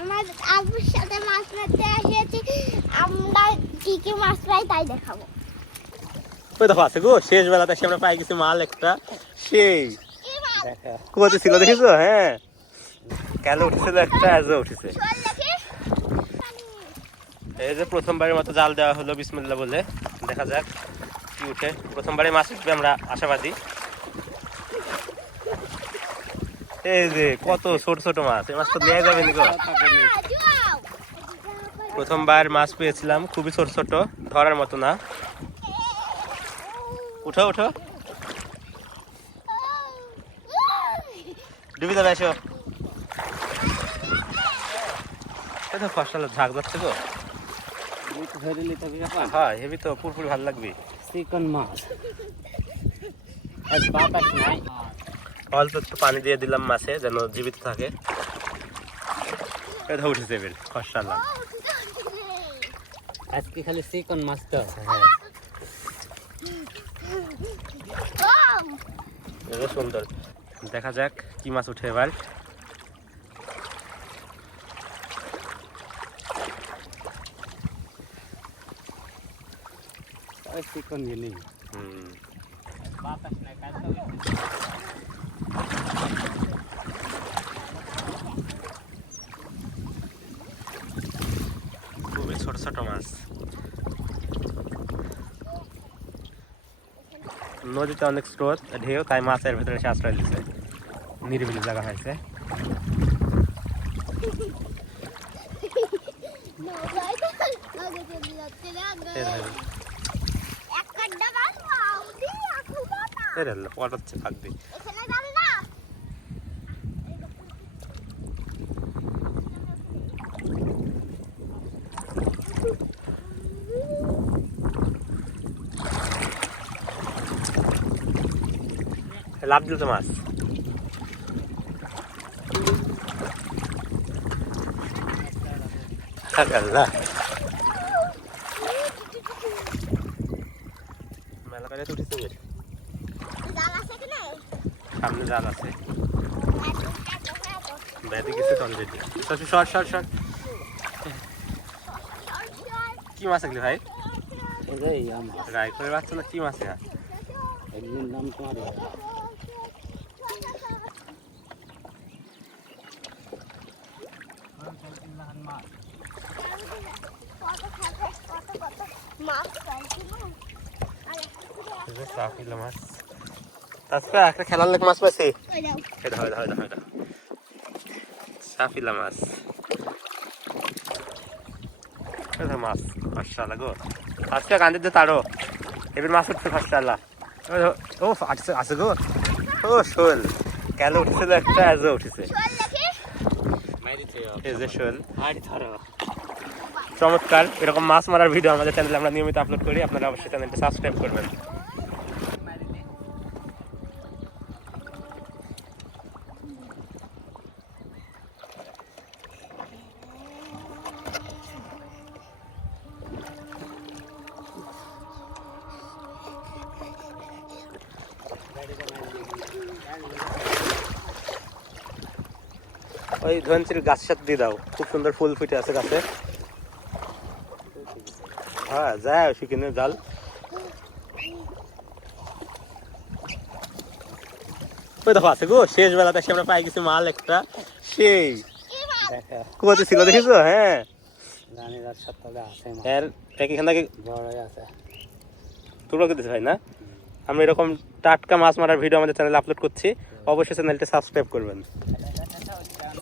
আমার আবুর সাথে মাছ মারতে এসেছি আমরা কি কি মাছ পাই তাই দেখাবো। ওই দেখো আছে গো শেষ বেলাতে এসে আমরা পাই গেছি মাল একটা। সেই। কুয়াতে ছিল দেখিছো? হ্যাঁ। কেন উঠেছিল একটা আজও উঠেছে। এই যে প্রথমবারের মতো জাল দেওয়া হলো বিসমিল্লা বলে। দেখা যাক কি উঠে। প্রথমবারে মাছ উঠবে আমরা আশাবাদী। এই যে কত ছোট ছোট মাছ, এই মাছ তো দেওয়া যাবে নি প্রথমবার মাছ পেয়েছিলাম, খুবই ছোট ছোট, ধরার মতো না। উঠো উঠো। ডুবি যাবে, এসো। তো ফসল ঝাঁক যাচ্ছে গো। হ্যাঁ হেবি তো, পুরপুরি ভালো লাগবে। চিকন মাছ। অল্প একটু পানি দিয়ে দিলাম মাছে যেন জীবিত থাকে। এটা উঠেছে বের ফসলা আজকে খালি চিকন মাছ তো। আছে হ্যাঁ এটা সুন্দর। দেখা যাক কি মাছ উঠে এবার। চিকন গেলি হুম। বাতাস নাই কাজ খুবই ছোট ছোট মাছ। নদীতে অনেক স্রোত ঢেউ তাই মাছের ভেতরে সে আশ্রয় দিচ্ছে নিরিবিলি জায়গা হয়েছে। পটাচ্ছে দিয়ে। লাভ দিল তো মাছ। আল্লাহ। মেলা করে তো উঠেছে সামনে জাল আছে। গেছে তো অলরেডি সর সর সর কি মাছ এগুলি ভাই? করে বাচ্চা না কি মাছ একদিন তোমার এই যে সাফিলা মাছ। একটা খেলার মাছ সাফিলা মাছ মাছ মাশাআল্লাহ গো আজকে গান্ধী দিয়ে তাড়ো এবার মাছ উঠছে মাশাআল্লাহ ও আছে আছে গো ও, শোল। কেন উঠছিল একটা? আজও উঠেছে। এই যে শোল চমৎকার এরকম মাছ মারার ভিডিও আমাদের চ্যানেলে আমরা নিয়মিত আপলোড করি আপনারা অবশ্যই চ্যানেলটা সাবস্ক্রাইব করবেন। ওই ধনচির গাছের সাথে দিয়ে দাও। খুব সুন্দর ফুল ফুটে আছে গাছে। হ্যাঁ যায় সেখানে জাল। ওই দেখো, আছে গো, শেষ বেলাতে এসে আমরা পাই গেছি মাল একটা। সেই। কুয়াতে ছিল, দেখেছ? হ্যাঁ। ভাই না? আমরা এরকম টাটকা মাছ মারার ভিডিও আমাদের চ্যানেলে আপলোড করছি। অবশ্যই চ্যানেলটা সাবস্ক্রাইব করবেন।